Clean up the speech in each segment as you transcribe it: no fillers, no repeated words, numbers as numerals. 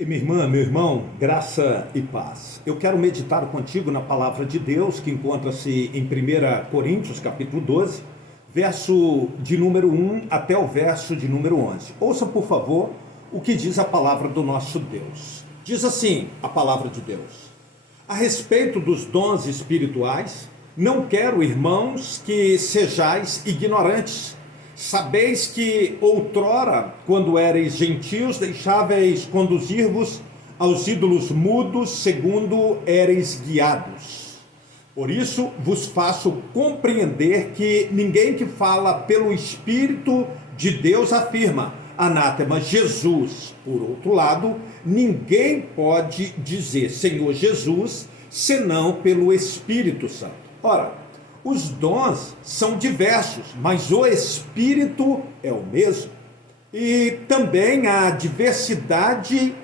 Minha irmã, meu irmão, graça e paz. Eu quero meditar contigo na palavra de Deus que encontra-se em 1 capítulo 12, verso de número 1 até o verso de número 11. Ouça, por favor, o que diz a palavra do nosso Deus. Diz assim a palavra de Deus: a respeito dos dons espirituais, não quero, irmãos, que sejais ignorantes. Sabeis que outrora, quando éreis gentios, deixáveis conduzir-vos aos ídolos mudos, segundo éreis guiados. Por isso vos faço compreender que ninguém que fala pelo Espírito de Deus afirma: anátema Jesus. Por outro lado, ninguém pode dizer Senhor Jesus, senão pelo Espírito Santo. Ora, os dons são diversos, mas o Espírito é o mesmo. E também há diversidade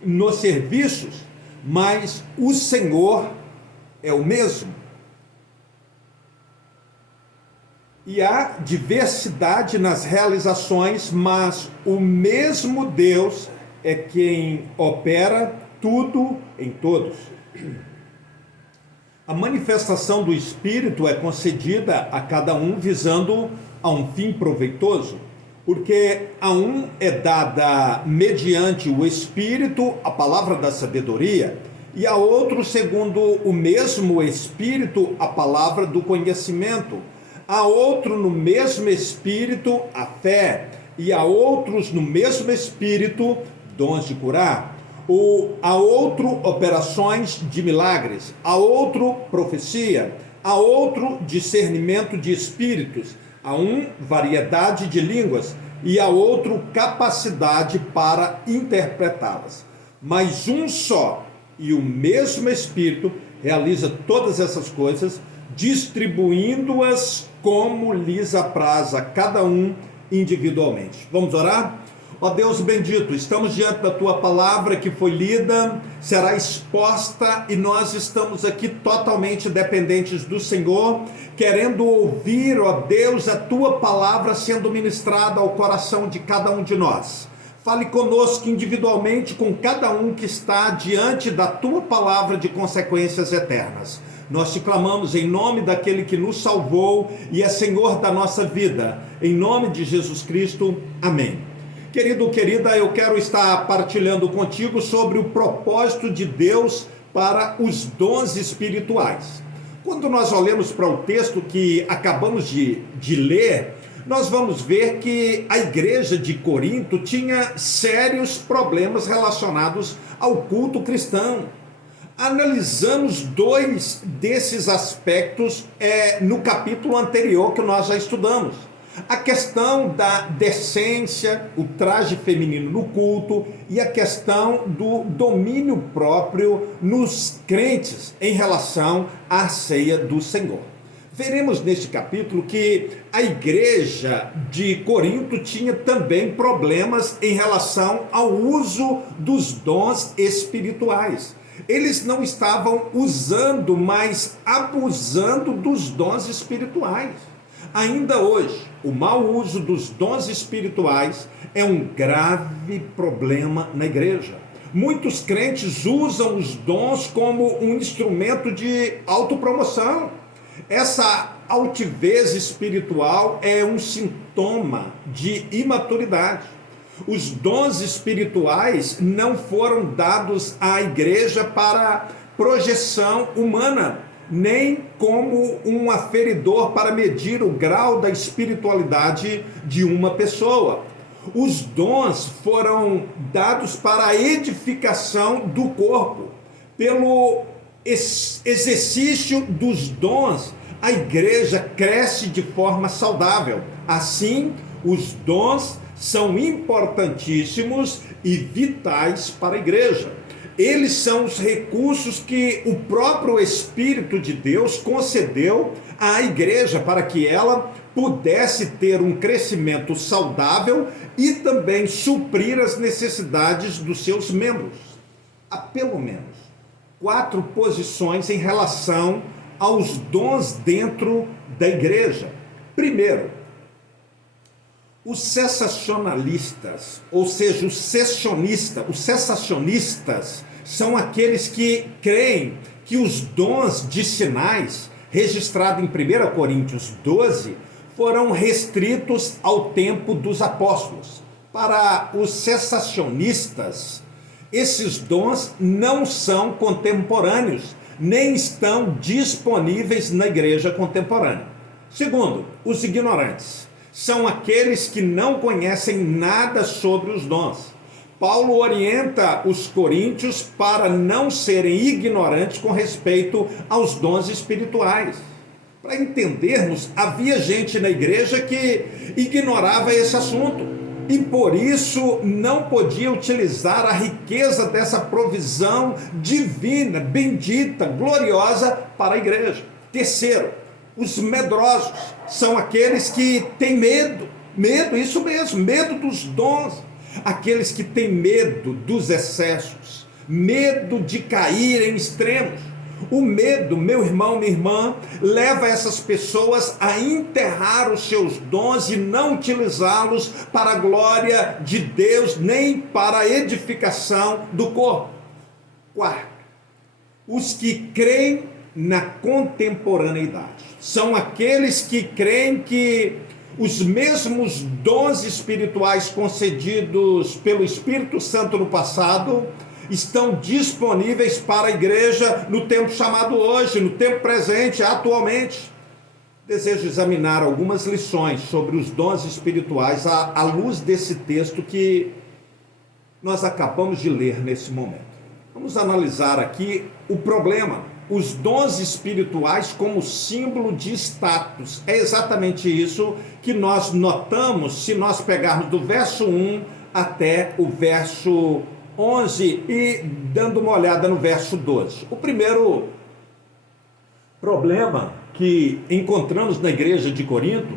nos serviços, mas o Senhor é o mesmo. E há diversidade nas realizações, mas o mesmo Deus é quem opera tudo em todos. A manifestação do Espírito é concedida a cada um visando a um fim proveitoso, porque a um é dada mediante o Espírito a palavra da sabedoria, e a outro, segundo o mesmo Espírito, a palavra do conhecimento, a outro no mesmo Espírito a fé, e a outros no mesmo Espírito dons de curar. A outro operações de milagres, a outro profecia, a outro discernimento de espíritos, a um variedade de línguas e a outro capacidade para interpretá-las. Mas um só e o mesmo Espírito realiza todas essas coisas, distribuindo-as como lhes apraz a cada um individualmente. Vamos orar? Ó Deus bendito, estamos diante da Tua palavra que foi lida, será exposta e nós estamos aqui totalmente dependentes do Senhor, querendo ouvir, ó Deus, a Tua palavra sendo ministrada ao coração de cada um de nós. Fale conosco individualmente com cada um que está diante da Tua palavra de consequências eternas. Nós te clamamos em nome daquele que nos salvou e é Senhor da nossa vida. Em nome de Jesus Cristo, amém. Querido, querida, eu quero estar partilhando contigo sobre o propósito de Deus para os dons espirituais. Quando nós olhamos para o texto que acabamos de ler, nós vamos ver que a igreja de Corinto tinha sérios problemas relacionados ao culto cristão. Analisamos dois desses aspectos no capítulo anterior que nós já estudamos. A questão da decência, o traje feminino no culto e a questão do domínio próprio nos crentes em relação à ceia do Senhor. Veremos neste capítulo que a igreja de Corinto tinha também problemas em relação ao uso dos dons espirituais. Eles não estavam usando, mas abusando dos dons espirituais. Ainda hoje, o mau uso dos dons espirituais é um grave problema na igreja. Muitos crentes usam os dons como um instrumento de autopromoção. Essa altivez espiritual é um sintoma de imaturidade. Os dons espirituais não foram dados à igreja para projeção humana, nem como um aferidor para medir o grau da espiritualidade de uma pessoa. Os dons foram dados para a edificação do corpo. Pelo exercício dos dons, a igreja cresce de forma saudável. Assim, os dons são importantíssimos e vitais para a igreja. Eles são os recursos que o próprio Espírito de Deus concedeu à igreja para que ela pudesse ter um crescimento saudável e também suprir as necessidades dos seus membros. Há pelo menos 4 posições em relação aos dons dentro da igreja. Primeiro, Os cessacionalistas, ou seja, os cessacionistas são aqueles que creem que os dons de sinais, registrados em 1 Coríntios 12, foram restritos ao tempo dos apóstolos. Para os cessacionistas, esses dons não são contemporâneos, nem estão disponíveis na igreja contemporânea. Segundo, os ignorantes são aqueles que não conhecem nada sobre os dons. Paulo orienta os coríntios para não serem ignorantes com respeito aos dons espirituais. Para entendermos, havia gente na igreja que ignorava esse assunto e por isso não podia utilizar a riqueza dessa provisão divina, bendita, gloriosa para a igreja. Terceiro, os medrosos são aqueles que têm medo, isso mesmo, medo dos dons, aqueles que têm medo dos excessos, medo de cair em extremos. O medo, meu irmão, minha irmã, leva essas pessoas a enterrar os seus dons e não utilizá-los para a glória de Deus, nem para a edificação do corpo. Quarto, os que creem na contemporaneidade. São aqueles que creem que os mesmos dons espirituais concedidos pelo Espírito Santo no passado estão disponíveis para a igreja no tempo chamado hoje, no tempo presente, atualmente. Desejo examinar algumas lições sobre os dons espirituais à luz desse texto que nós acabamos de ler nesse momento. Vamos analisar aqui o problema. Os dons espirituais como símbolo de status. É exatamente isso que nós notamos se nós pegarmos do verso 1 até o verso 11 e dando uma olhada no verso 12. O primeiro problema que encontramos na igreja de Corinto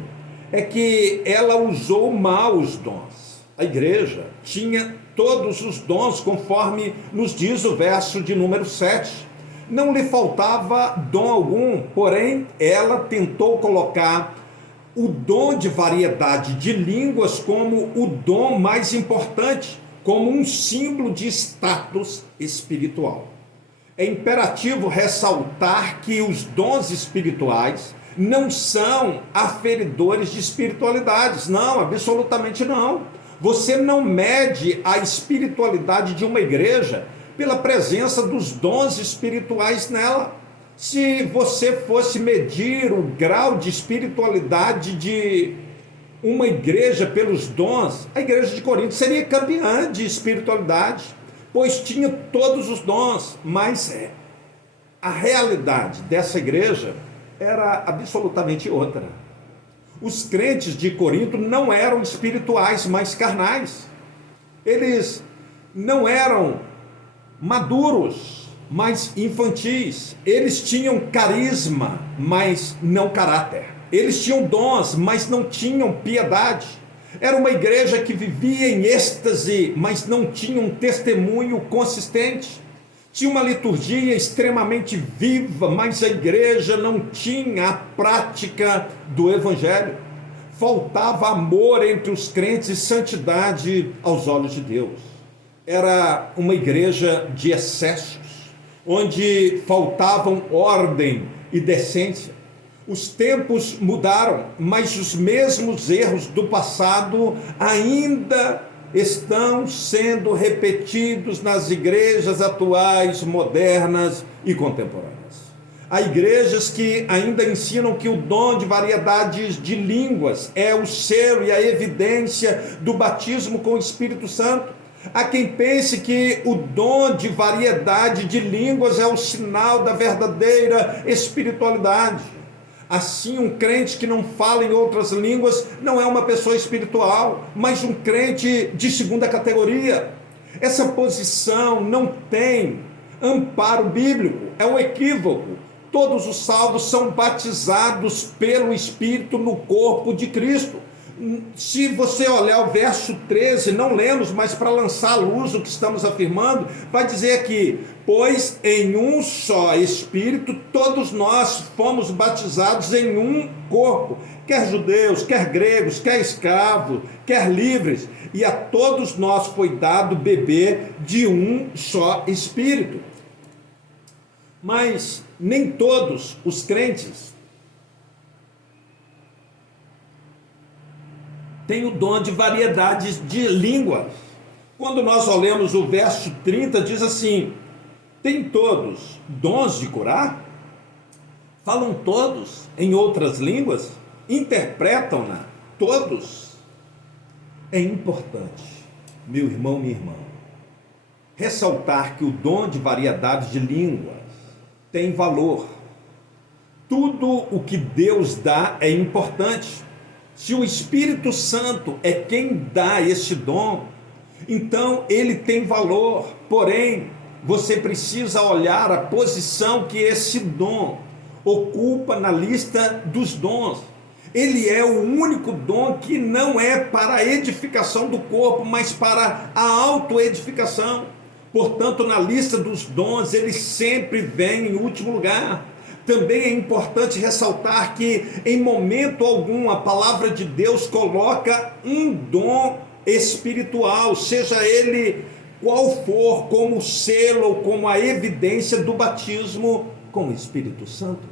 é que ela usou mal os dons. A igreja tinha todos os dons, conforme nos diz o verso de número 7. Não lhe faltava dom algum, porém ela tentou colocar o dom de variedade de línguas como o dom mais importante, como um símbolo de status espiritual. É imperativo ressaltar que os dons espirituais não são aferidores de espiritualidades, não, absolutamente não. Você não mede a espiritualidade de uma igreja pela presença dos dons espirituais nela. Se você fosse medir o grau de espiritualidade de uma igreja pelos dons, a igreja de Corinto seria campeã de espiritualidade, pois tinha todos os dons, mas a realidade dessa igreja era absolutamente outra. Os crentes de Corinto não eram espirituais, mas carnais. Eles não eram maduros, mas infantis. Eles tinham carisma, mas não caráter. Eles tinham dons, mas não tinham piedade. Era uma igreja que vivia em êxtase, mas não tinha um testemunho consistente. Tinha uma liturgia extremamente viva, mas a igreja não tinha a prática do evangelho. Faltava amor entre os crentes e santidade aos olhos de Deus. Era uma igreja de excessos, onde faltavam ordem e decência. Os tempos mudaram, mas os mesmos erros do passado ainda estão sendo repetidos nas igrejas atuais, modernas e contemporâneas. Há igrejas que ainda ensinam que o dom de variedades de línguas é o selo e a evidência do batismo com o Espírito Santo. Há quem pense que o dom de variedade de línguas é o sinal da verdadeira espiritualidade. Assim, um crente que não fala em outras línguas não é uma pessoa espiritual, mas um crente de segunda categoria. Essa posição não tem amparo bíblico, é um equívoco. Todos os salvos são batizados pelo Espírito no corpo de Cristo. Se você olhar o verso 13, não lemos, mas para lançar à luz o que estamos afirmando, vai dizer aqui: pois em um só Espírito todos nós fomos batizados em um corpo, quer judeus, quer gregos, quer escravos, quer livres, e a todos nós foi dado beber de um só Espírito. Mas nem todos os crentes têm o dom de variedades de línguas. Quando nós olhamos o verso 30, diz assim: tem todos dons de curar? Falam todos em outras línguas? Interpretam-na todos? É importante, meu irmão, minha irmã, ressaltar que o dom de variedades de línguas tem valor. Tudo o que Deus dá é importante. Se o Espírito Santo é quem dá esse dom, então ele tem valor. Porém, você precisa olhar a posição que esse dom ocupa na lista dos dons. Ele é o único dom que não é para a edificação do corpo, mas para a autoedificação. Portanto, na lista dos dons, ele sempre vem em último lugar. Também é importante ressaltar que, em momento algum, a palavra de Deus coloca um dom espiritual, seja ele qual for, como selo ou como a evidência do batismo com o Espírito Santo.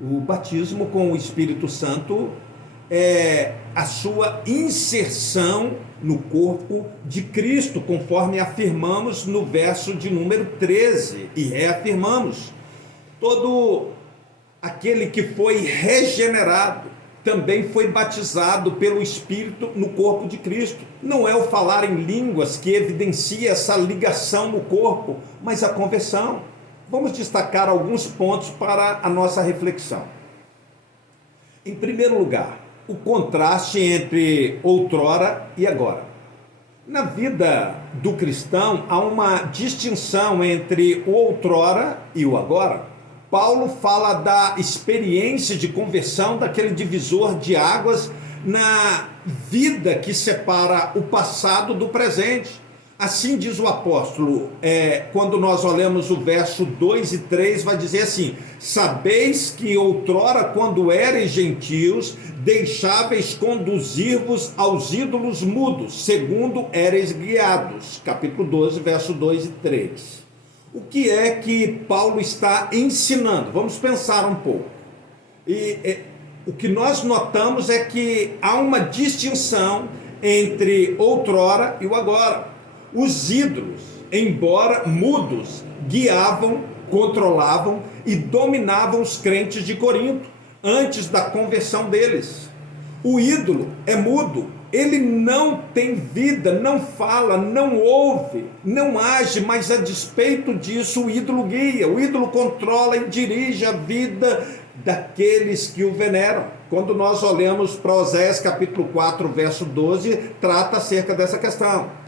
O batismo com o Espírito Santo é a sua inserção no corpo de Cristo, conforme afirmamos no verso de número 13, e reafirmamos. Todo aquele que foi regenerado também foi batizado pelo Espírito no corpo de Cristo. Não é o falar em línguas que evidencia essa ligação no corpo, mas a conversão. Vamos destacar alguns pontos para a nossa reflexão. Em primeiro lugar, o contraste entre outrora e agora. Na vida do cristão, há uma distinção entre o outrora e o agora. Paulo fala da experiência de conversão, daquele divisor de águas na vida que separa o passado do presente. Assim diz o apóstolo, quando nós olhamos o verso 2 e 3, vai dizer assim: sabeis que outrora, quando ereis gentios, deixáveis conduzir-vos aos ídolos mudos, segundo ereis guiados. Capítulo 12, verso 2 e 3. O que é que Paulo está ensinando? Vamos pensar um pouco. O que nós notamos é que há uma distinção entre outrora e o agora. Os ídolos, embora mudos, guiavam, controlavam e dominavam os crentes de Corinto antes da conversão deles. O ídolo é mudo, ele não tem vida, não fala, não ouve, não age, mas a despeito disso o ídolo guia, o ídolo controla e dirige a vida daqueles que o veneram. Quando nós olhamos para Oséias capítulo 4, verso 12, trata acerca dessa questão.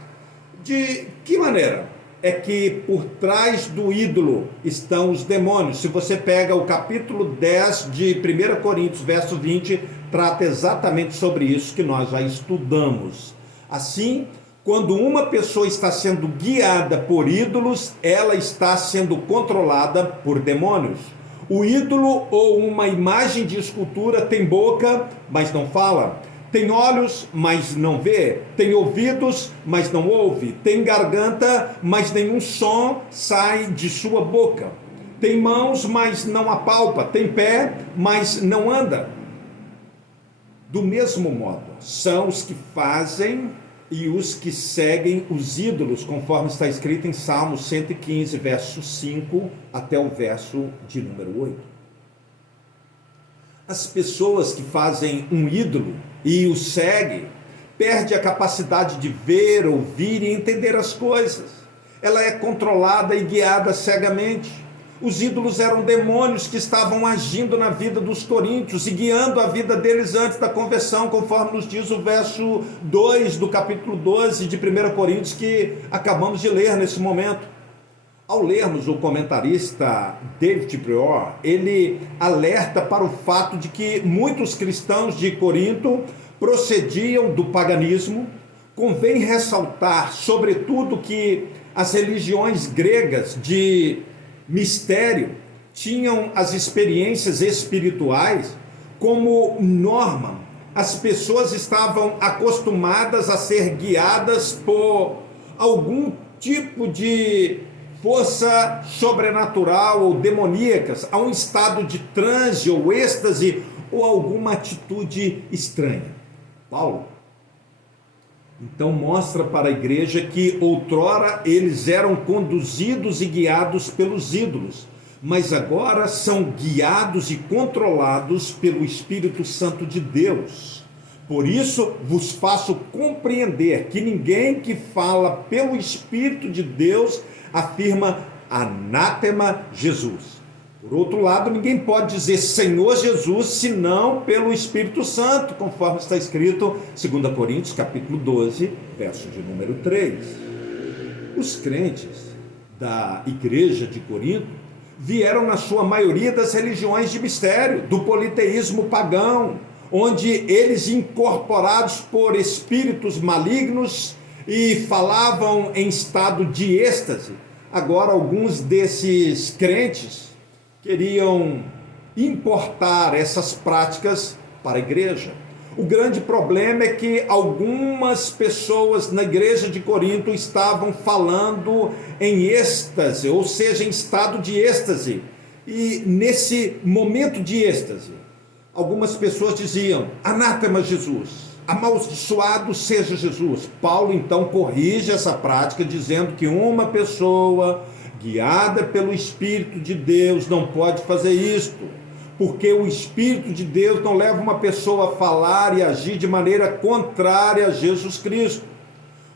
De que maneira é que por trás do ídolo estão os demônios? Se você pega o capítulo 10 de 1 Coríntios, verso 20, trata exatamente sobre isso que nós já estudamos. Assim, quando uma pessoa está sendo guiada por ídolos, ela está sendo controlada por demônios. O ídolo ou uma imagem de escultura tem boca, mas não fala. Tem olhos, mas não vê. Tem ouvidos, mas não ouve. Tem garganta, mas nenhum som sai de sua boca. Tem mãos, mas não apalpa. Tem pé, mas não anda. Do mesmo modo, são os que fazem e os que seguem os ídolos, conforme está escrito em Salmos 115, verso 5 até o verso de número 8. As pessoas que fazem um ídolo e o seguem, perdem a capacidade de ver, ouvir e entender as coisas. Ela é controlada e guiada cegamente. Os ídolos eram demônios que estavam agindo na vida dos coríntios e guiando a vida deles antes da conversão, conforme nos diz o verso 2 do capítulo 12 de 1 Coríntios, que acabamos de ler nesse momento. Ao lermos o comentarista David Prior, ele alerta para o fato de que muitos cristãos de Corinto procediam do paganismo. Convém ressaltar, sobretudo, que as religiões gregas de mistério tinham as experiências espirituais como norma. As pessoas estavam acostumadas a ser guiadas por algum tipo de força sobrenatural ou demoníacas, a um estado de transe ou êxtase ou alguma atitude estranha. Paulo então mostra para a igreja que outrora eles eram conduzidos e guiados pelos ídolos, mas agora são guiados e controlados pelo Espírito Santo de Deus. Por isso vos faço compreender que ninguém que fala pelo Espírito de Deus afirma anátema Jesus. Por outro lado, ninguém pode dizer Senhor Jesus senão pelo Espírito Santo, conforme está escrito em 2 Coríntios capítulo 12, verso de número 3. Os crentes da igreja de Corinto vieram na sua maioria das religiões de mistério, do politeísmo pagão, onde eles, incorporados por espíritos malignos, e falavam em estado de êxtase. Agora, alguns desses crentes queriam importar essas práticas para a igreja. O grande problema é que algumas pessoas na igreja de Corinto estavam falando em êxtase, ou seja, em estado de êxtase. E nesse momento de êxtase, algumas pessoas diziam, anátema Jesus, amaldiçoado seja Jesus. Paulo então corrige essa prática dizendo que uma pessoa guiada pelo Espírito de Deus não pode fazer isto, porque o Espírito de Deus não leva uma pessoa a falar e agir de maneira contrária a Jesus Cristo.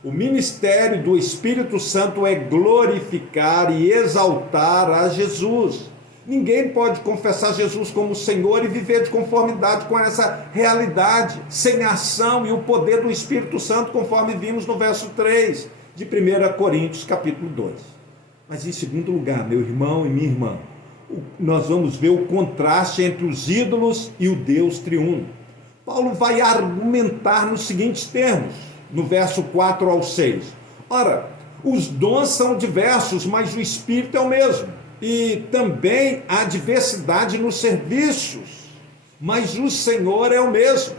O ministério do Espírito Santo é glorificar e exaltar a Jesus. Ninguém pode confessar Jesus como Senhor e viver de conformidade com essa realidade, sem a ação e o poder do Espírito Santo, conforme vimos no verso 3 de 1 Coríntios capítulo 12. Mas em segundo lugar, meu irmão e minha irmã, nós vamos ver o contraste entre os ídolos e o Deus triuno. Paulo vai argumentar nos seguintes termos, no verso 4 ao 6. Ora, os dons são diversos, mas o Espírito é o mesmo. E também há diversidade nos serviços, mas o Senhor é o mesmo.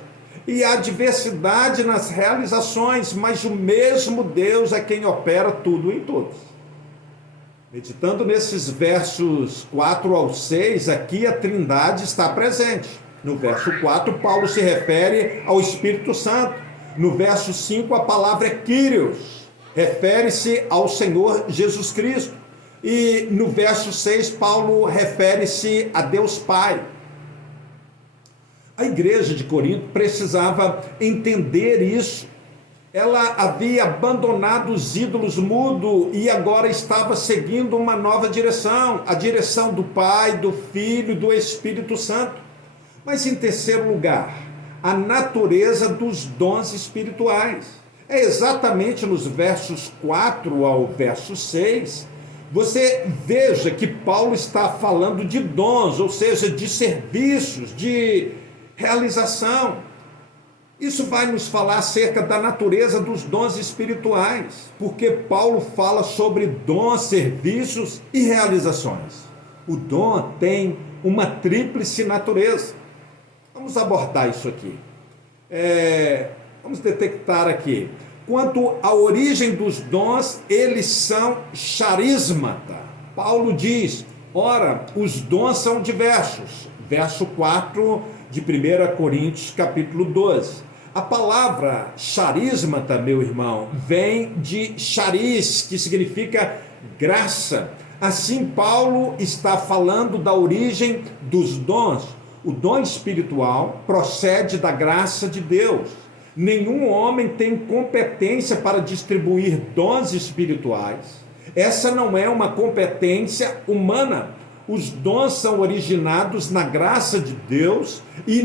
E há diversidade nas realizações, mas o mesmo Deus é quem opera tudo em todos. Meditando nesses versos 4 ao 6, aqui a Trindade está presente. No verso 4, Paulo se refere ao Espírito Santo. No verso 5, a palavra é Kyrios, refere-se ao Senhor Jesus Cristo. E no verso 6, Paulo refere-se a Deus Pai. A igreja de Corinto precisava entender isso. Ela havia abandonado os ídolos mudos e agora estava seguindo uma nova direção, a direção do Pai, do Filho e do Espírito Santo. Mas em terceiro lugar, a natureza dos dons espirituais. É exatamente nos versos 4 ao verso 6, você veja que Paulo está falando de dons, ou seja, de serviços, de realização. Isso vai nos falar acerca da natureza dos dons espirituais, porque Paulo fala sobre dons, serviços e realizações. O dom tem uma tríplice natureza. Vamos abordar isso aqui. Vamos detectar aqui. Quanto à origem dos dons, eles são charismata. Paulo diz, ora, os dons são diversos. Verso 4 de 1 Coríntios capítulo 12. A palavra charismata, meu irmão, vem de charis, que significa graça. Assim, Paulo está falando da origem dos dons. O dom espiritual procede da graça de Deus. Nenhum homem tem competência para distribuir dons espirituais. Essa não é uma competência humana. Os dons são originados na graça de Deus e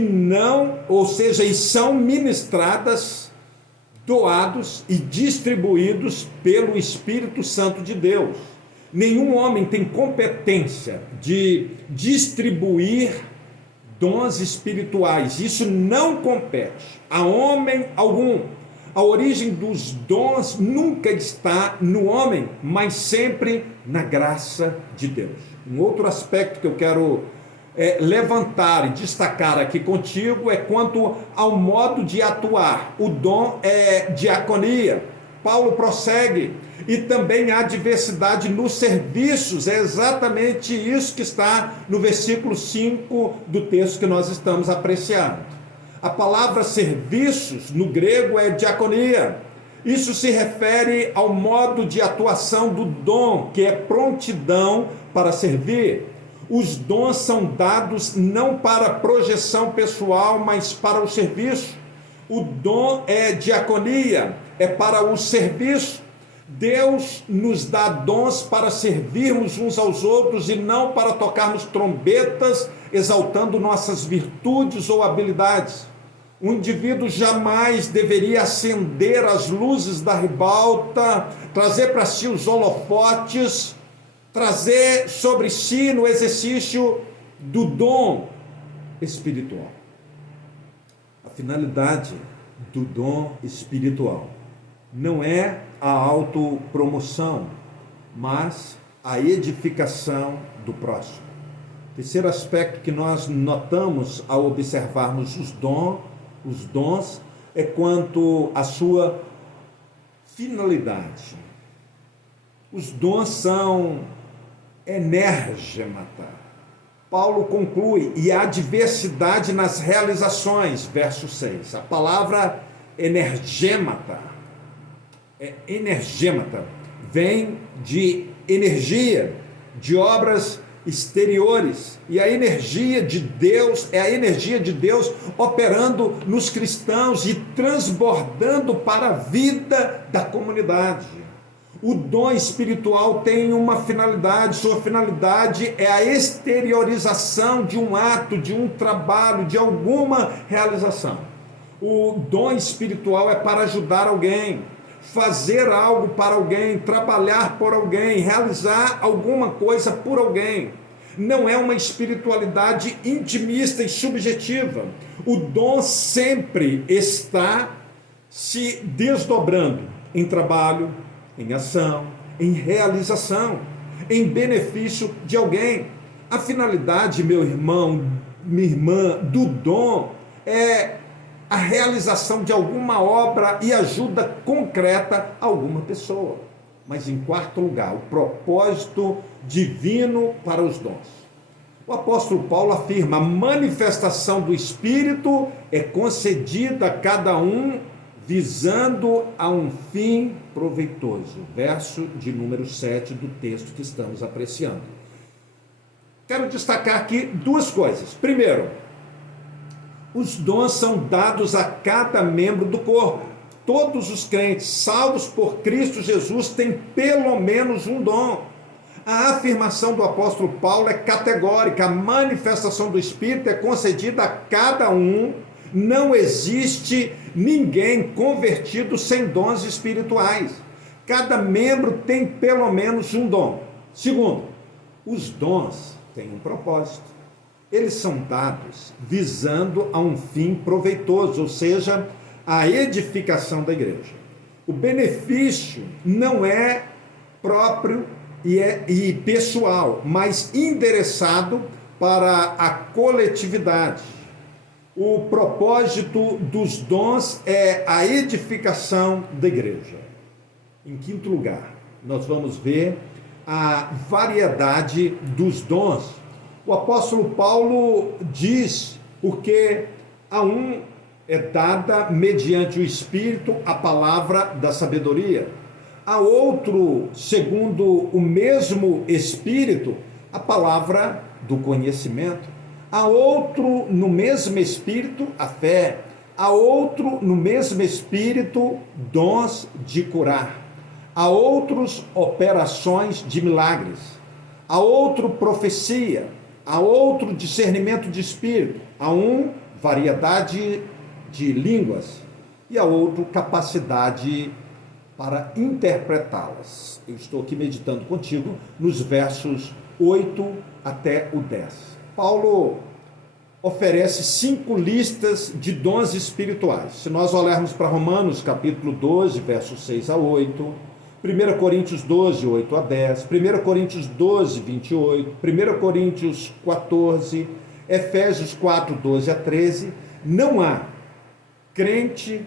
são ministradas, doados e distribuídos pelo Espírito Santo de Deus. Nenhum homem tem competência de distribuir dons espirituais. Isso não compete a homem algum. A origem dos dons nunca está no homem, mas sempre na graça de Deus. Um outro aspecto que eu quero levantar e destacar aqui contigo é quanto ao modo de atuar. O dom é diaconia. Paulo prossegue, e também há diversidade nos serviços. É exatamente isso que está no versículo 5 do texto que nós estamos apreciando. A palavra serviços no grego é diaconia. Isso se refere ao modo de atuação do dom, que é prontidão para servir. Os dons são dados não para projeção pessoal, mas para o serviço. O dom é diaconia, é para o serviço. Deus nos dá dons para servirmos uns aos outros e não para tocarmos trombetas, exaltando nossas virtudes ou habilidades. O indivíduo jamais deveria acender as luzes da ribalta, trazer para si os holofotes, trazer sobre si no exercício do dom espiritual. A finalidade do dom espiritual não é a autopromoção, mas a edificação do próximo. Terceiro aspecto que nós notamos ao observarmos os dons é quanto à sua finalidade. Os dons são energémata. Paulo conclui, e há diversidade nas realizações, verso 6. A palavra energémata, vem de energia, de obras exteriores, e a energia de Deus é a energia de Deus operando nos cristãos e transbordando para a vida da comunidade. O dom espiritual tem uma finalidade, sua finalidade é a exteriorização de um ato, de um trabalho, de alguma realização. O dom espiritual é para ajudar alguém, fazer algo para alguém, trabalhar por alguém, realizar alguma coisa por alguém. Não é uma espiritualidade intimista e subjetiva. O dom sempre está se desdobrando em trabalho, em ação, em realização, em benefício de alguém. A finalidade, meu irmão, minha irmã, do dom é a realização de alguma obra e ajuda concreta a alguma pessoa. Mas em quarto lugar, o propósito divino para os dons. O apóstolo Paulo afirma: a manifestação do Espírito é concedida a cada um visando a um fim proveitoso. Verso de número 7 do texto que estamos apreciando. Quero destacar aqui duas coisas. Primeiro, os dons são dados a cada membro do corpo. Todos os crentes salvos por Cristo Jesus têm pelo menos um dom. A afirmação do apóstolo Paulo é categórica. A manifestação do Espírito é concedida a cada um. Não existe ninguém convertido sem dons espirituais. Cada membro tem pelo menos um dom. Segundo, os dons têm um propósito. Eles são dados visando a um fim proveitoso, ou seja, a edificação da igreja. O benefício não é próprio e pessoal, mas endereçado para a coletividade. O propósito dos dons é a edificação da igreja. Em quinto lugar, nós vamos ver a variedade dos dons. O apóstolo Paulo diz, porque a um é dada mediante o Espírito a palavra da sabedoria, a outro, segundo o mesmo Espírito, a palavra do conhecimento, a outro, no mesmo Espírito, a fé, a outro, no mesmo Espírito, dons de curar, a outros, operações de milagres, a outro, profecia, a outro, discernimento de espírito, a um, variedade de línguas, e a outro, capacidade para interpretá-las. Eu estou aqui meditando contigo nos versos 8 até o 10. Paulo oferece 5 listas de dons espirituais. Se nós olharmos para Romanos capítulo 12, versos 6 a 8, 1 Coríntios 12, 8 a 10, 1 Coríntios 12, 28, 1 Coríntios 14, Efésios 4, 12 a 13, não há crente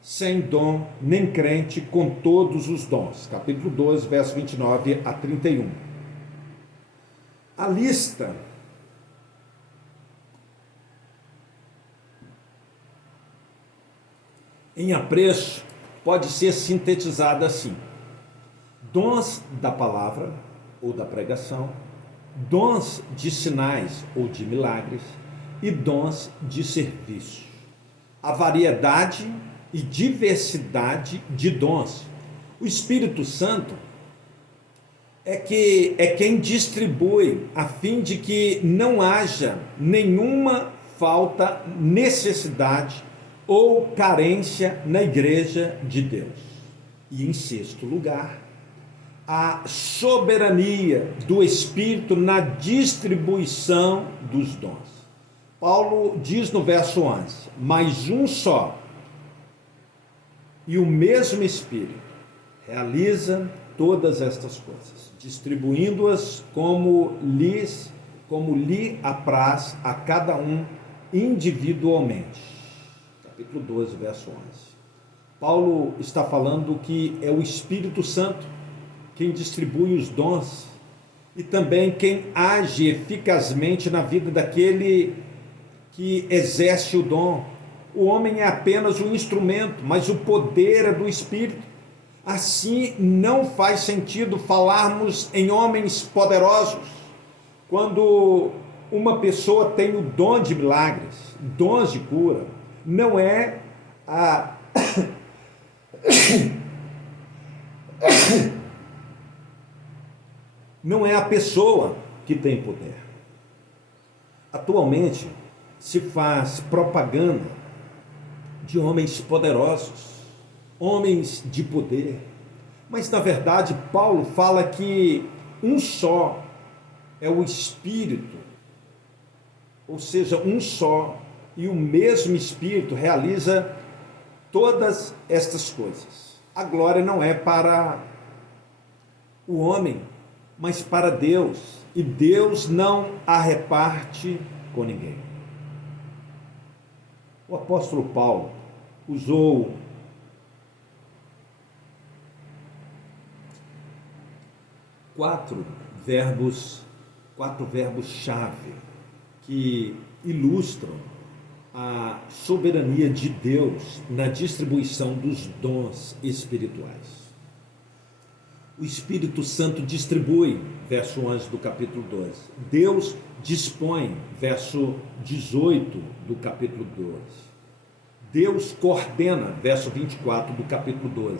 sem dom, nem crente com todos os dons. Capítulo 12, verso 29 a 31. A lista em apreço pode ser sintetizada assim: dons da palavra ou da pregação, dons de sinais ou de milagres e dons de serviço. A variedade e diversidade de dons. O Espírito Santo é quem distribui a fim de que não haja nenhuma falta, necessidade ou carência na igreja de Deus. E em sexto lugar, a soberania do Espírito na distribuição dos dons. Paulo diz no verso 11: mas um só e o mesmo Espírito realiza todas estas coisas, distribuindo-as como lhe apraz a cada um individualmente. Capítulo 12, verso 11. Paulo está falando que é o Espírito Santo quem distribui os dons e também quem age eficazmente na vida daquele que exerce o dom. O homem é apenas um instrumento, mas o poder é do Espírito. Assim, não faz sentido falarmos em homens poderosos quando uma pessoa tem o dom de milagres, dons de cura. Não é a pessoa que tem poder. Atualmente se faz propaganda de homens poderosos, homens de poder, mas na verdade Paulo fala que um só é o Espírito, ou seja, um só e o mesmo Espírito realiza todas estas coisas. A glória não é para o homem, mas para Deus, e Deus não a reparte com ninguém. O apóstolo Paulo usou quatro verbos-chave que ilustram a soberania de Deus na distribuição dos dons espirituais. O Espírito Santo distribui, verso 11 do capítulo 12. Deus dispõe, verso 18 do capítulo 12. Deus coordena, verso 24 do capítulo 12.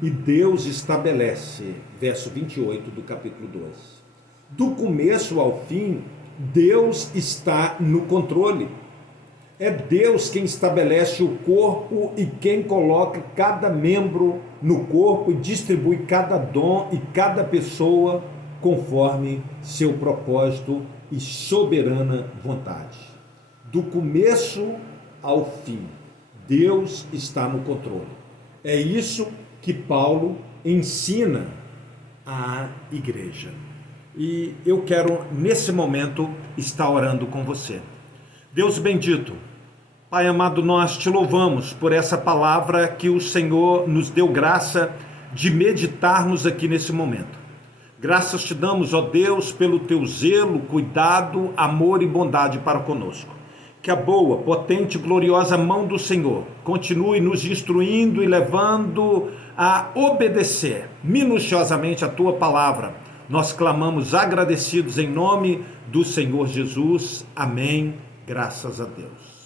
E Deus estabelece, verso 28 do capítulo 12. Do começo ao fim, Deus está no controle. É Deus quem estabelece o corpo e quem coloca cada membro no corpo e distribui cada dom e cada pessoa conforme seu propósito e soberana vontade. Do começo ao fim, Deus está no controle. É isso que Paulo ensina à igreja. E eu quero, nesse momento, estar orando com você. Deus bendito, Pai amado, nós te louvamos por essa palavra que o Senhor nos deu graça de meditarmos aqui nesse momento. Graças te damos, ó Deus, pelo teu zelo, cuidado, amor e bondade para conosco. Que a boa, potente e gloriosa mão do Senhor continue nos instruindo e levando a obedecer minuciosamente a tua palavra. Nós clamamos agradecidos em nome do Senhor Jesus. Amém. Graças a Deus.